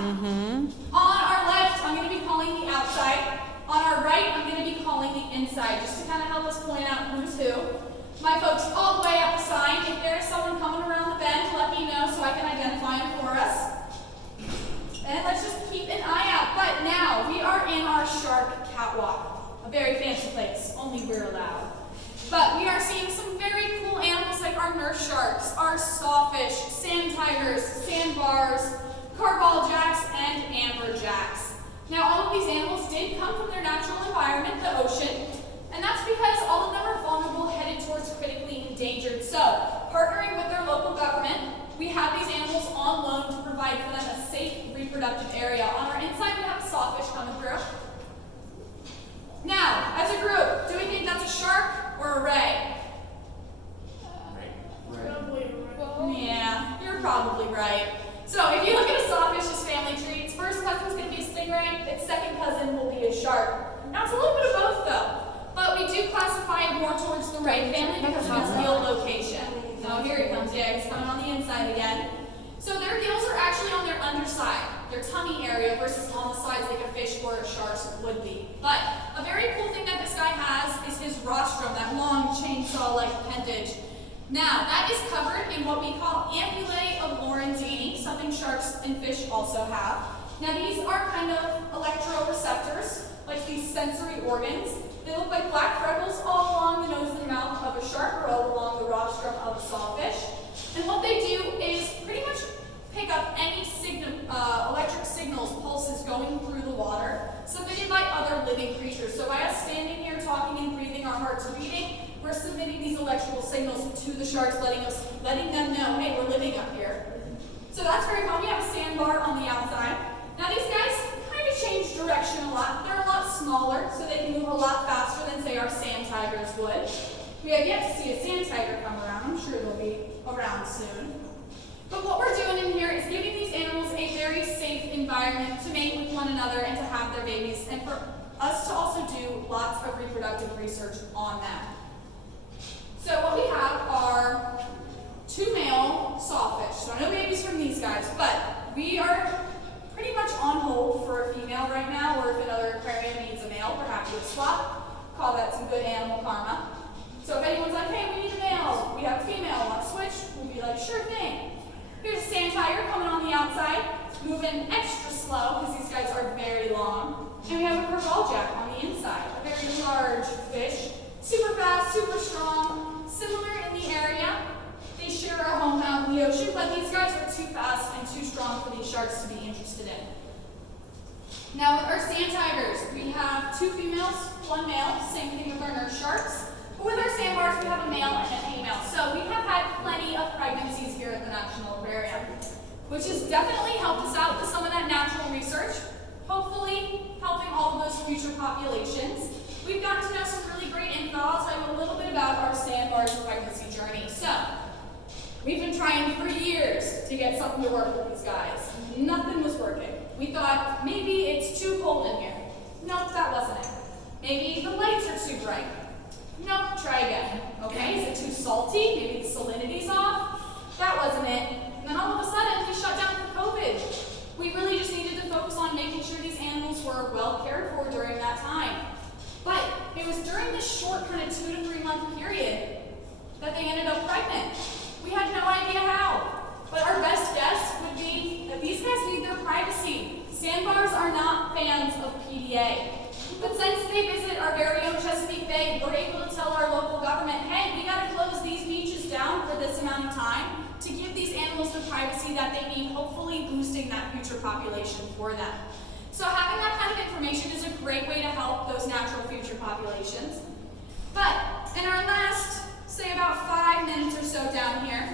On our left, I'm going to be calling the outside. On our right, I'm going to be calling the inside, just to kind of help us point out who's who. My folks all the way up the sign, if there is someone coming around the bend, let me know so I can identify them for us. And let's just keep an eye out. But now, we are in our shark catwalk, a very fancy place, only we're allowed. But we are seeing some very cool animals like our nurse sharks, our sawfish, sand tigers, sandbars, carball jacks, and amberjacks. Now, all of these animals did come from their natural environment, the ocean, and that's because all of them are vulnerable, headed towards critically endangered. So, partnering with their local government, we have these animals on loan to provide for them a safe reproductive area. On our inside, we have a sawfish coming through. Now, as a group, do we think that's a shark or a ray? Yeah, you're probably right. So if you look at a sawfish's family tree, its first cousin is going to be a stingray, its second cousin will be a shark. Now it's a little bit of both though, but we do classify it more towards the ray family because of its gill location. So here he comes, yeah, he's coming on the inside again. So their gills are actually on their underside, their tummy area, versus on the sides like a fish or a shark would be. But a very cool thing that this guy has is his rostrum, that long chainsaw-like appendage. Now, that is covered in what we call ampullae of Lorenzini, something sharks and fish also have. Now, these are kind of electroreceptors, like these sensory organs. They look like black freckles all along the nose and mouth of a shark or all along the rostrum of a sawfish. And what they do is pretty much pick up any electric signals, pulses going through the water, submitted by other living creatures. So by us standing here talking and breathing, our hearts are beating, we're submitting these electrical signals to the sharks, letting them know, hey, we're living up here. So that's very fun. We have a sandbar on the outside. Now these guys kind of change direction a lot. They're a lot smaller, so they can move a lot faster than, say, our sand tigers would. We have yet to see a sand tiger come around. I'm sure they'll be around soon. But what we're doing in here is giving these animals a very safe environment to mate with one another and to have their babies, and for us to also do lots of reproductive research on them. So what we have are 2 male sawfish. So no babies from these guys, but we are pretty much on hold for a female right now, or if another aquarium needs a male, perhaps we'll swap. Call that some good animal karma. So if anyone's like, hey, we need a male, we have a female, want to switch? We'll be like, sure thing. Here's a sand tiger coming on the outside, moving extra slow because these guys are very long. And we have a carball jack on the inside, a very large fish, super fast, super strong, similar in the area. They share a home out in the ocean, but these guys are too fast and too strong for these sharks to be interested in. Now with our sand tigers, we have 2 females, 1 male, same thing with our nurse sharks. But with our sandbars, we have a male and a female. So we have had plenty of pregnancies here at the National Aquarium, which has definitely helped us out with some of that natural research, hopefully helping all of those future populations. We've gotten to know some really great info. I'll tell you a little bit about our sandbars pregnancy journey. So we've been trying for years to get something to work with these guys. Nothing was working. We thought maybe it's too cold in here. Nope, that wasn't it. Maybe the lights are too bright. Nope, try again. Okay, is it too salty? Maybe the salinity's off? That wasn't it. And then all of a sudden, we shut down for COVID. We really just needed to focus on making sure these animals were well cared for during that time. But it was during this short kind of 2 to 3 month period that they ended up pregnant. We had no idea how. But our best guess would be that these guys need their privacy. Sandbars are not fans of PDA. But since they visit our very own Chesapeake Bay, we're able to tell our local government, hey, we got to close these beaches down for this amount of time to give these animals the privacy that they need, hopefully boosting that future population for them. So having that kind of information is a great way to help those natural future populations. But in our last, say about 5 minutes or so down here,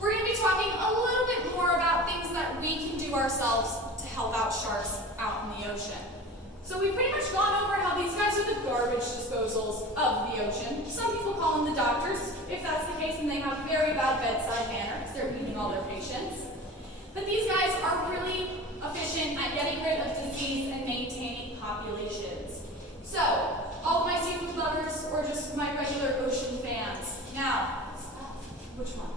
we're going to be talking a little bit more about things that we can do ourselves to help out sharks out in the ocean. So we've pretty much gone over how these guys are the garbage disposals of the ocean. Some people call them the doctors. If that's the case, then they have very bad bedside manner because they're eating all their patients. But these guys are really efficient at getting rid of disease and maintaining populations. So, all of my seafood lovers or just my regular ocean fans. Now, which one?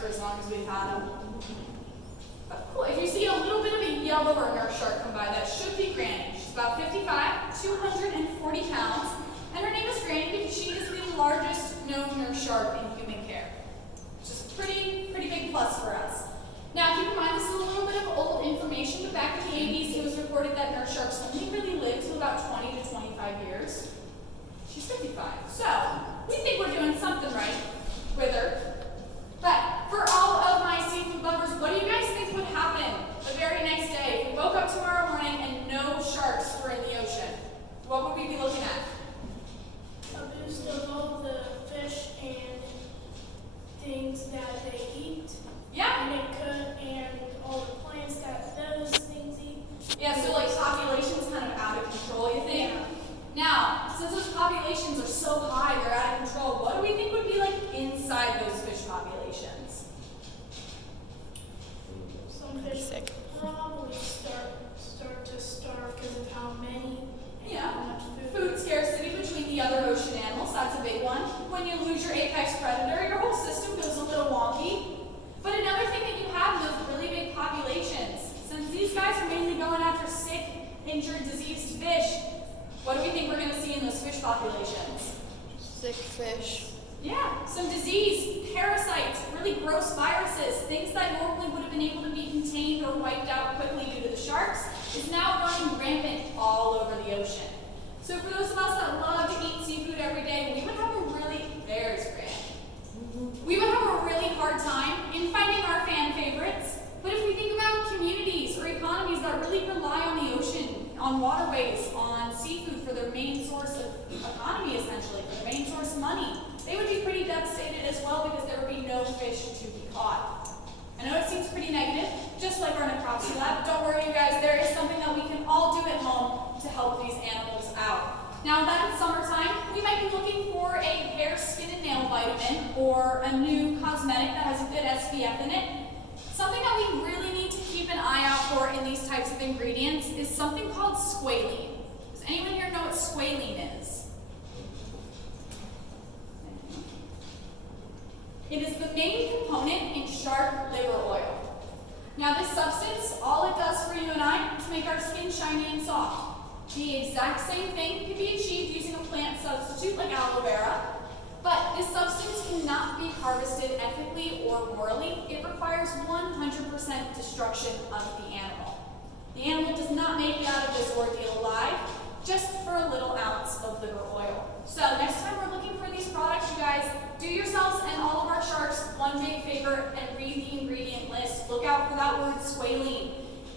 for as long as we've had them. But cool. If you see a little bit of a yellower nurse shark come by, that should be Granny. She's about 55, 240 pounds, and her name is Granny because she is the largest known nurse shark in human care. Which is pretty big plus for us. Now keep in mind this is a little bit of old information, but back in the 80s it was reported that nurse sharks only really lived to about 20 to 25 years. She's 55, so we think we're doing something right with her. But for all of my seafood lovers, what do you guys think would happen the very next day if we woke up tomorrow morning and no sharks were in the ocean? What would we be looking at? A boost of all the fish and things that they eat. Yeah. And all the plants that those things eat. Yeah, so like populations kind of out of control, you think? Yeah. Now, since those populations are so high, they're out of control, what do we think would be like inside those fish populations? Some fish probably start to starve because of how many and Yeah. how much food. Food scarcity between the other ocean animals, that's a big one. When you lose your apex predator, your whole system goes a little wonky. But another thing that you have in those really big populations, since these guys are mainly going after sick, injured, diseased fish, what do we think we're going to see in those fish populations? Sick fish. Yeah, some disease, parasites, really gross viruses, things that normally would have been able to be contained or wiped out quickly due to the sharks, is now running rampant all over the ocean. So for those of us that love to eat seafood every day, we would have a really, there's Grant. We would have a really hard time in finding our fan favorites. But if we think about communities or economies that really rely on the ocean, on waterways, on seafood for their main source of economy essentially, for their main source of money, they would be pretty devastated as well because there would be no fish to be caught. I know it seems pretty negative, just like our necropsy lab. Don't worry you guys, there is something that we can all do at home to help these animals out. Now that it's summertime, we might be looking for a hair, skin, and nail vitamin or a new cosmetic that has a good SPF in it. Something that we really need to keep an eye out for in these types of ingredients is something called squalene. Does anyone here know what squalene is? It is the main component in shark liver oil. Now this substance, all it does for you and I is make our skin shiny and soft. The exact same thing can be achieved using a plant substitute like aloe vera, but this substance cannot be harvested ethically or morally. It requires 100% destruction of the animal. The animal does not make it out of this ordeal alive, just for a little ounce of liver oil. So next time we're looking for these products, you guys, do yourselves and all of our sharks one big favor and read the ingredient list. Look out for that word squalene.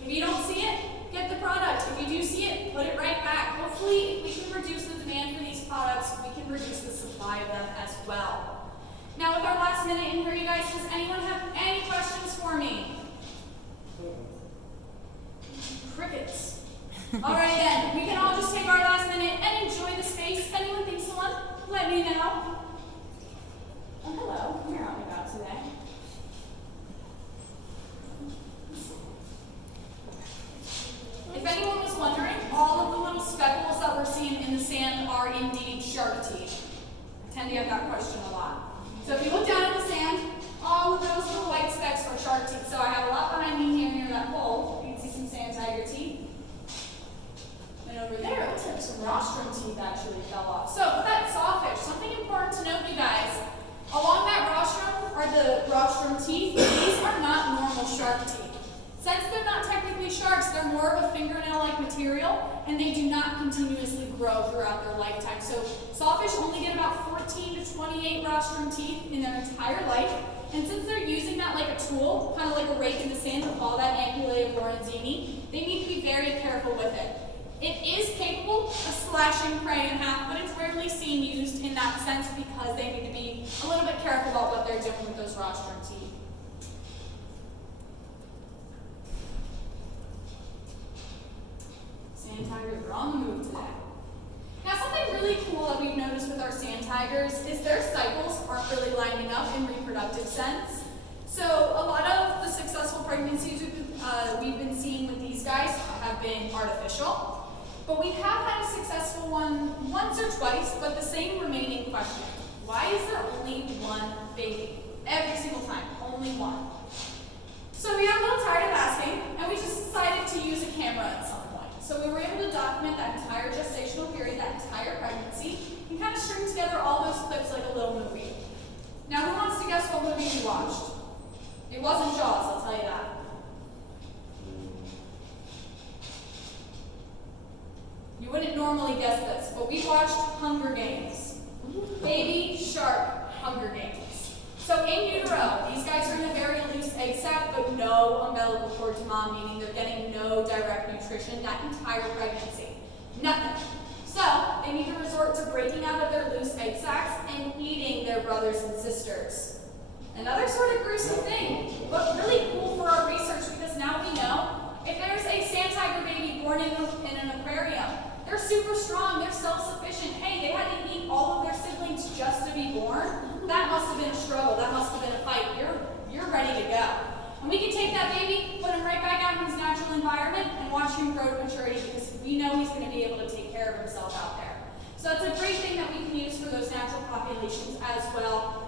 If you don't see it, get the product. If you do see it, put it right back. Hopefully, if we can reduce the demand for these products, we can reduce the supply of them as well. Now, with our last minute in here, you guys, does anyone have any questions for me? Crickets. All right, then. We can all just take our last minute and enjoy the space. If anyone thinks of one, let me know. Oh, hello. We're out and about today. If anyone was wondering, all of the little speckles that we're seeing in the sand are indeed shark teeth. I tend to get that question a lot. So if you look down at the sand, all of those little white specks are shark teeth. So I have a lot behind me here near that pole. You can see some sand tiger teeth. And over there, it looks like some rostrum teeth actually fell off. So with that sawfish, something important to note, you guys. Along that rostrum are the rostrum teeth. These are not normal shark teeth. Since they're not technically sharks, they're more of a fingernail-like material, and they do not continuously grow throughout their lifetime. So sawfish only get about 14 to 28 rostrum teeth in their entire life, and since they're using that like a tool, kind of like a rake in the sand to call that ampullae of Lorenzini, they need to be very careful with it. It is capable of slashing prey in half, but it's rarely seen used in that sense because they need to be a little bit careful about what they're doing with those rostrum teeth. Sand tigers are on the move today. Now something really cool that we've noticed with our sand tigers is their cycles aren't really lining up in reproductive sense. So a lot of the successful pregnancies we've been seeing with these guys have been artificial. But we have had a successful one once or twice, but the same remaining question. Why is there only one baby? Every single time, only only one. So we got a little tired of asking, and we just decided to use a camera at some point. So we were able to document that entire gestational period, that entire pregnancy, and kind of string together all those clips like a little movie. Now, who wants to guess what movie we watched? It wasn't Jaws, I'll tell you that. You wouldn't normally guess this, but we watched Hunger Games. Baby Shark Hunger Games. So in utero, these guys are in a very loose egg sac, but no umbilical cord to mom, meaning they're getting no direct nutrition that entire pregnancy. Nothing. So they need to resort to breaking out of their loose egg sacs and eating their brothers and sisters. Another sort of gruesome thing, but really cool for our research because now we know if there's a sand tiger baby born in an aquarium, they're super strong, they're self-sufficient. Hey, they had to eat all of their siblings just to be born. That must have been a struggle, that must have been a fight. You're ready to go. And we can take that baby, put him right back out in his natural environment and watch him grow to maturity because we know he's going to be able to take care of himself out there. So that's a great thing that we can use for those natural populations as well.